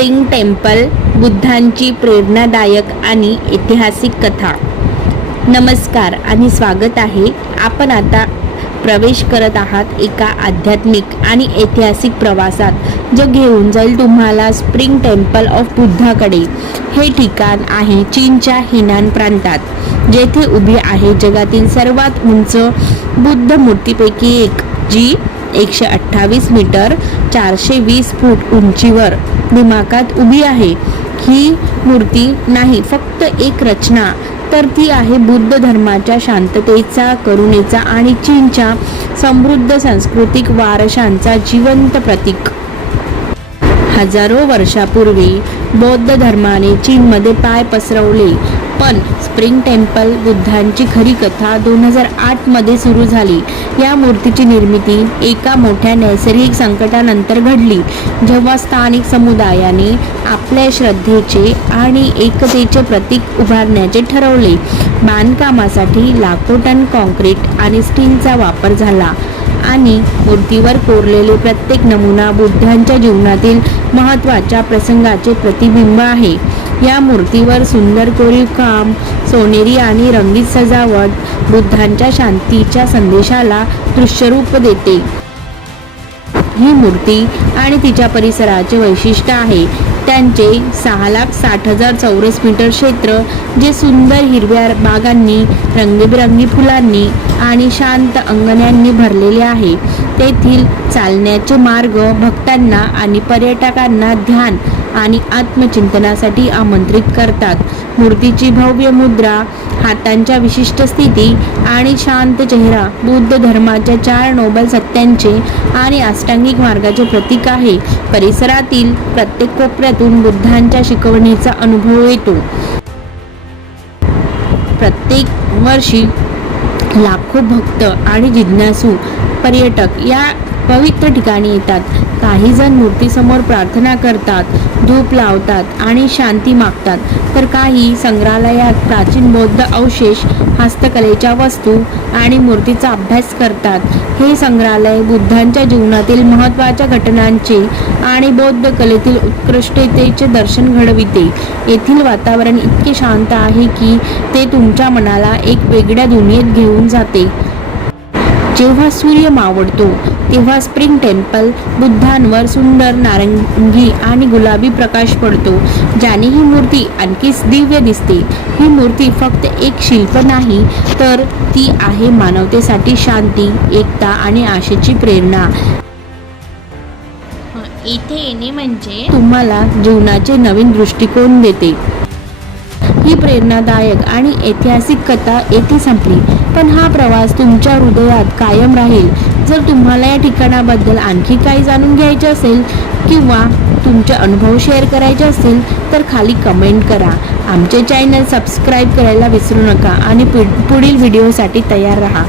Spring temple बुद्धांची प्रेरणादायक आणि ऐतिहासिक कथा. नमस्कार आणि स्वागत आहे. आपण आता प्रवेश करत आहात एका आध्यात्मिक आणि ऐतिहासिक प्रवासात जो घेऊन जाईल तुम्हाला स्प्रिंग टेम्पल ऑफ बुद्धाकडे. हे ठिकाण आहे चीनच्या हिनान प्रांतात जेथे उभी आहे जगातील सर्वात उंच बुद्ध मूर्तीपैकी एक जी एकशे अठ्ठावीस मीटर चारशे वीस फूट उंचीवर दिमाकात उभी आहे. ही मूर्ती नाही फक्त एक रचना. तर ती आहे बुद्ध धर्माच्या शांततेचा करुणेचा आणि चीनच्या समृद्ध सांस्कृतिक वारशांचा जिवंत प्रतीक. हजारो वर्षापूर्वी बौद्ध धर्माने चीनमध्ये पाय पसरवले. पण स्प्रिंग टेम्पल बुद्धांची खरी कथा दोन हजार आठमध्ये सुरू झाली. या मूर्तीची निर्मिती एका मोठ्या नैसर्गिक संकटानंतर घडली जेव्हा स्थानिक समुदायाने आपल्या श्रद्धेचे आणि एकतेचे प्रतीक उभारण्याचे ठरवले. बांधकामासाठी लाखो टन कॉन्क्रीट आणि स्टीलचा वापर झाला आणि मूर्तीवर कोरलेले प्रत्येक नमुना बुद्धांच्या जीवनातील महत्त्वाच्या प्रसंगाचे प्रतिबिंब आहे. या मूर्तीवर सुंदर कोरीव काम सोनेरी आणि रंगीत सजावट बुद्धांच्या शांतीच्या संदेशाला दृश्यरूप देते. ही मूर्ती आणि तिच्या परिसराचे वैशिष्ट्य आहे. त्यांचे सहा लाख साठ हजार चौरस मीटर क्षेत्र जे सुंदर हिरव्या बागांनी रंगीबेरंगी फुलांनी आणि शांत अंगण्यांनी भरलेले आहे. तेथील चालण्याचे मार्ग भक्तांना आणि पर्यटकांना ध्यान आणि आत्मचिंतनासाठी आमंत्रित करतात. मूर्तीची भव्य मुद्रा हातांच्या विशिष्ट स्थिती आणि शांत चेहरा बुद्ध धर्माच्या चार नोबल सत्यांचे आणि अष्टांगिक मार्गाचे प्रतीक आहे. परिसरातील प्रत्येक कोपऱ्यातून बुद्धांच्या शिकवणीचा अनुभव येतो. प्रत्येक वर्षी लाखो भक्त आणि जिज्ञासू पर्यटक या पवित्र ठिकाणी येतात. काही जण मूर्तीसमोर प्रार्थना करतात धूप लावतात आणि शांती मागतात. तर काही संग्रहालयात प्राचीन बौद्ध अवशेष हस्तकलेच्या वस्तू आणि मूर्तीचा अभ्यास करतात. हे संग्रहालय बुद्धांच्या जीवनातील महत्त्वाच्या घटनांचे आणि बौद्ध कलेतील उत्कृष्टतेचे दर्शन घडविते. येथील वातावरण इतके शांत आहे की ते तुमच्या मनाला एक वेगळ्या दुनियेत घेऊन जाते. जेव्हा सूर्य मावळतो तेव्हा स्प्रिंग टेम्पल बुद्धांवर सुंदर नारंगी आणि गुलाबी प्रकाश पडतो ज्याने ही मूर्ती आणखीच दिव्य दिसते. ही मूर्ती फक्त एक शिल्प नाही तर ती आहे मानवतेसाठी शांती एकता आणि आशेची प्रेरणा. इथे येणे म्हणजे? तुम्हाला जीवनाचे नवीन दृष्टिकोन देते. ही प्रेरणादायक आणि ऐतिहासिक कथा येथे संपली. पण हा प्रवास तुमच्या हृदयात कायम राहील. जर तुम्हाला या ठिकाणाबद्दल आणखी काही जाणून घ्यायचे असेल किंवा तुमचे अनुभव शेअर करायचे असेल तर खाली कमेंट करा. आमचे चॅनल सबस्क्राईब करायला विसरू नका आणि पुढील व्हिडिओसाठी तयार राहा.